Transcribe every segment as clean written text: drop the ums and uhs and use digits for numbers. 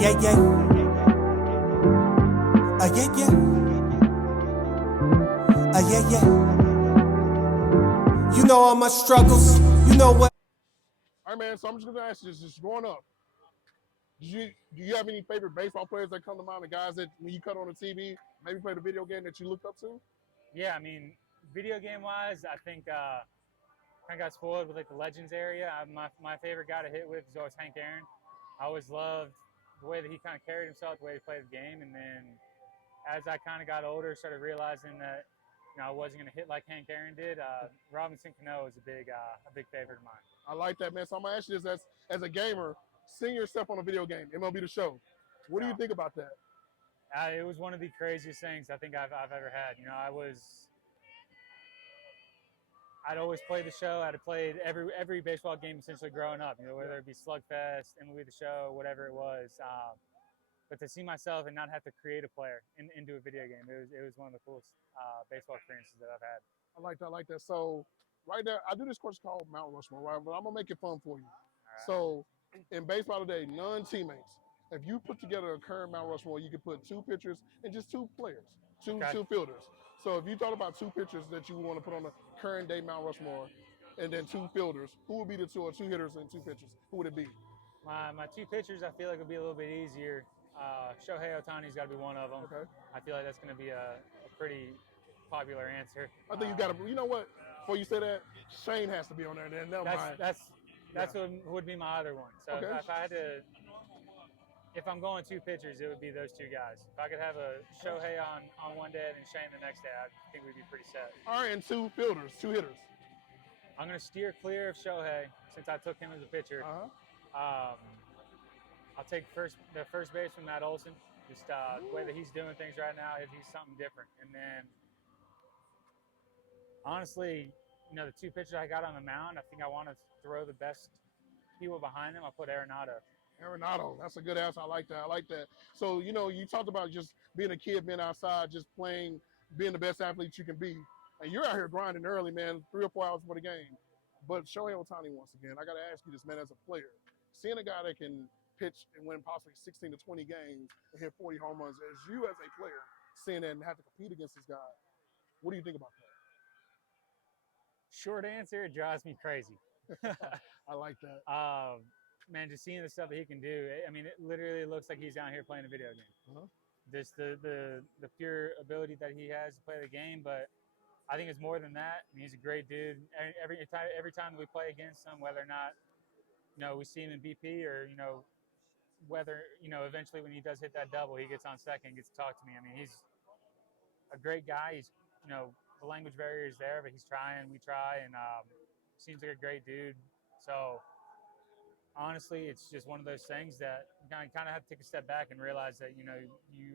yeah, yeah. Yeah, yeah. Yeah, yeah. You know all my struggles. You know what? All right, man. So I'm just gonna ask you this: just growing up, do you have any favorite baseball players that come to mind? The guys that when you cut on the TV, maybe played a video game that you looked up to? Yeah, I mean, video game wise, I think kind of got spoiled with like the Legends area. My favorite guy to hit with is always Hank Aaron. I always loved the way that he kind of carried himself, the way he played the game, and then as I kind of got older, started realizing that I wasn't going to hit like Hank Aaron did. Robinson Cano is a big favorite of mine. I like that, man. So I'm gonna ask you this: as a gamer, seeing yourself on a video game, MLB the Show, what do you think about that? It was one of the craziest things I think I've ever had. I'd always played the show. I'd played every baseball game essentially growing up. Whether it be Slugfest, MLB the Show, whatever it was. But to see myself and not have to create a player into a video game, it was one of the coolest baseball experiences that I've had. I like that. So right there, I do this question called Mount Rushmore, right? But I'm gonna make it fun for you. Right. So in baseball today, non-teammates, if you put together a current Mount Rushmore, you could put two pitchers and just two players, two fielders. So if you thought about two pitchers that you want to put on the current day Mount Rushmore, and then two fielders, who would be the two, or two hitters and two pitchers? Who would it be? My two pitchers, I feel like would be a little bit easier. Shohei Ohtani's got to be one of them. Okay. I feel like that's going to be a pretty popular answer. I think you got to. You know what? Before you say that, Shane has to be on there. Then that's what would be my other one. So if I had to, if I'm going two pitchers, it would be those two guys. If I could have a Shohei on one day and Shane the next day, I think we'd be pretty set. All right, and two fielders, two hitters. I'm going to steer clear of Shohei since I took him as a pitcher. I'll take the first baseman, Matt Olson. Just the way that he's doing things right now, he's something different. And then, honestly, the two pitchers I got on the mound, I think I want to throw the best people behind him. I'll put Arenado. Arenado, that's a good answer. I like that. So, you talked about just being a kid, being outside, just playing, being the best athlete you can be. And you're out here grinding early, man, 3 or 4 hours for the game. But Shohei Ohtani, once again, I got to ask you this, man, as a player, seeing a guy that can pitch and win possibly 16 to 20 games and hit 40 home runs, as you as a player, seeing that and have to compete against this guy, what do you think about that? Short answer, it drives me crazy. I like that. Man, just seeing the stuff that he can do, I mean, it literally looks like he's down here playing a video game. Just the pure ability that he has to play the game, but I think it's more than that. I mean, he's a great dude. Every time that we play against him, whether or not, we see him in BP or, whether, eventually when he does hit that double, he gets on second and gets to talk to me. I mean, he's a great guy. He's, the language barrier is there, but he's trying. We try, and seems like a great dude. So, honestly, it's just one of those things that you kind of have to take a step back and realize that, you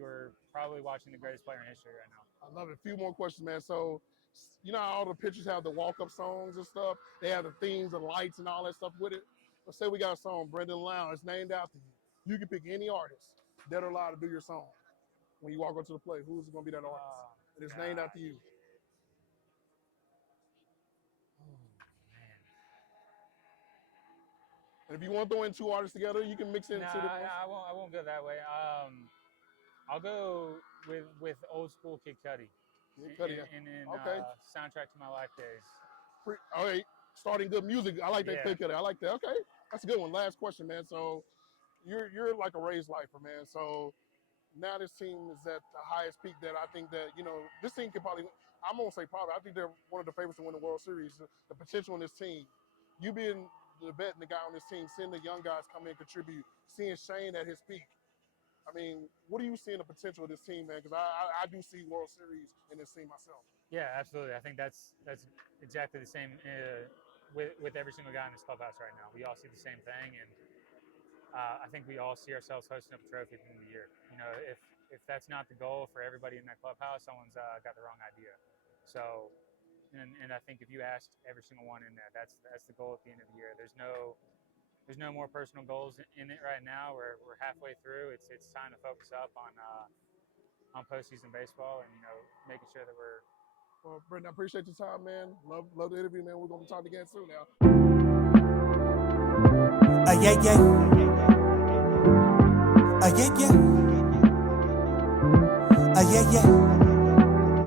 are probably watching the greatest player in history right now. I love it. A few more questions, man. So, how all the pitchers have the walk-up songs and stuff? They have the themes and lights and all that stuff with it. Let's say we got a song, Brendan Lowe. It's named after you. You can pick any artist that are allowed to do your song. When you walk onto the plate, who's going to be that artist? It is named after you. And if you want to throw in two artists together, you can mix it into the. I won't go that way. I'll go with old school Kid Cudi. Soundtrack to My Life days. All right, starting good music. I like that Kid Cudi. I like that. Okay, that's a good one. Last question, man. So you're like a raised lifer, man. So now this team is at the highest peak that I think that this team can probably. I'm gonna say probably. I think they're one of the favorites to win the World Series. The potential in this team. You being the vet and the guy on this team, seeing the young guys come in and contribute, seeing Shane at his peak. I mean, what do you see in the potential of this team, man? Because I do see World Series in this team myself. Yeah, absolutely. I think that's exactly the same with every single guy in this clubhouse right now. We all see the same thing, and I think we all see ourselves hosting up a trophy at the end of the year. If that's not the goal for everybody in that clubhouse, someone's got the wrong idea. So. And I think if you asked every single one in there, that's the goal at the end of the year. There's no more personal goals in it right now. We're halfway through. It's time to focus up on postseason baseball and making sure that we're. Well, Brendan, I appreciate your time, man. Love the interview, man. We're gonna be talking again soon now. Yeah, yeah. yeah, yeah. Yeah, yeah.